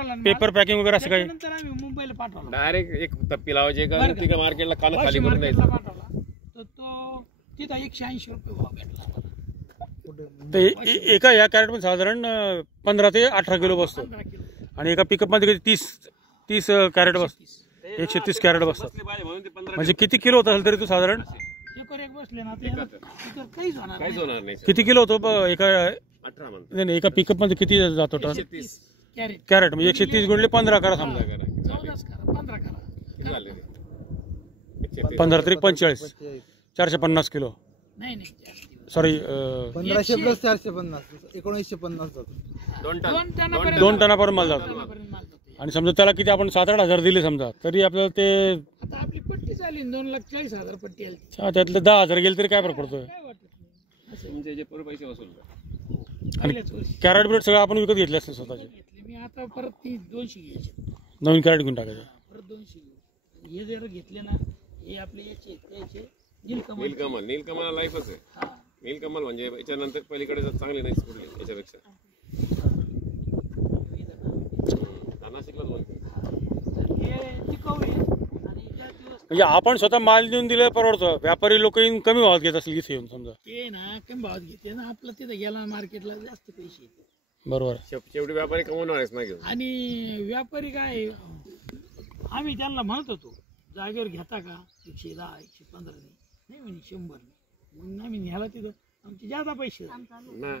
पाठवला paper packing वगैरे असं काही नंतर आम्ही मुंबईला पाठवला डायरेक्ट एक तप्पी लावायची का तिकडे मार्केटला कान खाली करून द्यायचं पाठवला तर तो तिथं 180 रुपये भाव भेटला आम्हाला. ते एका या कॅरेट मध्ये साधारण 15 ते 18 किलो बसतो 15 किलो आणि एका पिकअप मध्ये 30 कॅरेट बसतो 130 कॅरेट बसतात म्हणजे किती किलो होत असेल तरी तो साधारण एक बसले ना ते काहीच होणार नाही किती किलो होतो एका 18 म्हणतो नाही एका पिकअप मध्ये किती जातो टन 130 कॅरेट कॅरेट म्हणजे 130 गुणिले 15 करा समजा 14 करा 15 करा झाले 15 तरी 45 450 किलो नाही नाही जास्त. सॉरी 1500 प्लस 450 1950 जातो 2 टन 2 टनापर्यंत माल जातो टनापर्यंत माल जातो. आणि समजा त्याला किती आपण 7-8 हजार दिले समजा तरी आपल्याला ते आता आपली पट्टी झाली 2,40,000 पट्टी आली त्यातले 10,000 गेले तरी काय फरक पडतोय काय वाटत नाही. तुमचे जे पूर्ण पैसे वसूल पहिल्याच वर्षी कॅरेट बिरेट सगळं आपण विकत घेतले असते स्वतःचे घेतली मी आता परत ती 200 घ्यायची नवीन कॅरेट घेऊन टाकायचे परत 200 घेऊ हे जर घेतले ना हे आपले याचे नीलकमल नीलकमल लाईफच आहे हा नीलकमल म्हणजे याच्यानंतर पलीकडे चांगली नाही पुढली याच्यापेक्षा नाशिकलाच बोलते हे टिकाऊ आहे आणि ज्या दिवस म्हणजे आपण स्वतः माल देऊन दिले परवडतं व्यापारी लोक येऊन कमी भावात घेत असतील इथे येऊन समजा ते ना कमी भावात घेते ना आपलं तिथं गेला मार्केटला जास्त पैसे येते बरोबर शेवटी व्यापारी कमवणारच ना घेऊन आणि व्यापारी काय आम्ही त्यांना म्हणत होतो जागेवर घेता का 110 115 नाही म्हणे 100 मग आम्ही न्यायला तिथं आमचे जादा पैसे झाले. ना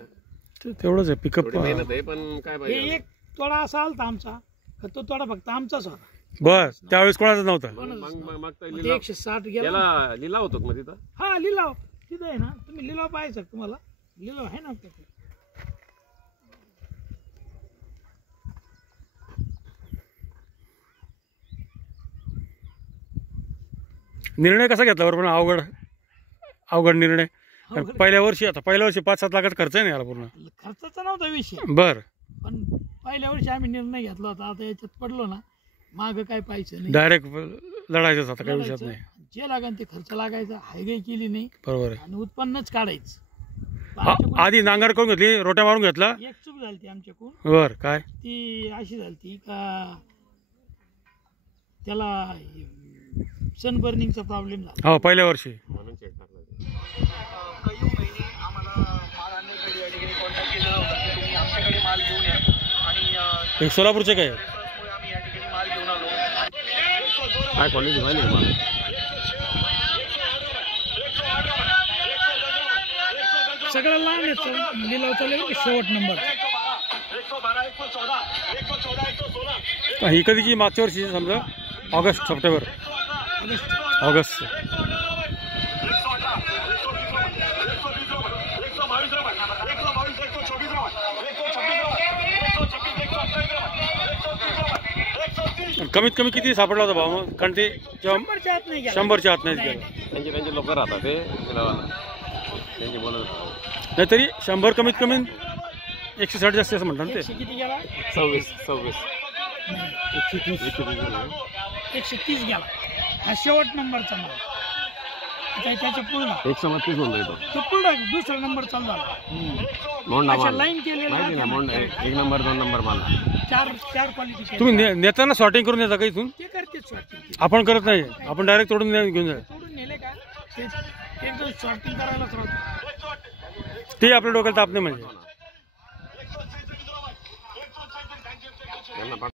तेवढंच आहे पिकअप थोडी मेहनत आहे पण काय हे पाहिजे एक तोडा असा आलता आमचा तर तो तोडा फक्त आमचाच होता बस त्यावेळेस कोणाचं नव्हतं मग तर मग ते 160 गेला याला लिलाव होतो मग तिथं हा लिलाव तिथं आहे ना तुम्ही लिलाव पाहायचा तुम्हाला लिलाव आहे ना आपल्याकडे निर्णय कसा घेतला बरोबर अवघड निर्णय कारण पहिल्या वर्षी 5-7 लाखाचा खर्च आहे ना याला पूर्ण खर्चाचा नव्हता विषय बर पण पहिल्या वर्षी आम्ही निर्णय घेतला होता आता याच्यात पडलो ना माग काय पाहायचं नाही डायरेक्ट लढायचं आता काही विषयात नाही जे लागेल ते खर्च लागायचा हायगाई केली नाही बरोबर आहे आणि उत्पन्नच काढायचं आधी नांगर करून घेतली रोट्या मारून घेतला एक चूक झाली ती आमच्याकडून बर काय ती अशी झाली का त्याला सनबर्निंगचा प्रॉब्लेम झाला हो पहिल्या वर्षी म्हणून चेक टाकला काही महिने आम्हाला माल आणण्यासाठी या ठिकाणी कॉन्टॅक्ट केलं होतं की तुम्ही आमच्याकडे माल घेऊन या आणि हे सोलापूरचे काय त्यामुळे आम्ही या ठिकाणी माल घेऊन आलो. काय क्वालिटी व्हायली का मला सगळं लहान आहे लिलाव चालेल शेवट नंबर ही कधीची मागच्या वर्षी समजा ऑगस्ट सप्टेंबर ऑगस्ट कमीत कमी किती सापडला होता भाव मग कारण ते 100च्या आत नाही गेला. 100च्या आत नाही गेला त्यांचे लोक राहतात ते लिलावाला त्यांचे बोलत नाही तरी 100 कमीत कमी 160 जास्त असं म्हणतात ना ते 100 किती गेला 26 130 गेला हा शेवट नंबरचा माल आता त्याच्या पूर्ण 132 म्हणतो येतो तो पूर्ण दुसरा नंबर चालू झाला मोंडा अशा माल लाईन केलेला माहिती ना मोंडा 1 नंबर 2 नंबर माल चार क्वालिटी तुम्ही नेताना सॉर्टिंग करून देता का इथून ते करतेच सॉर्टिंग आपण करत नाही आपण डायरेक्ट तोडून घेऊन जा सोडून नेले का ते एकदम सॉर्टिंग करायलाच राहतो ते आपल्या डोक्याला ताप नाही म्हणजे त्यांना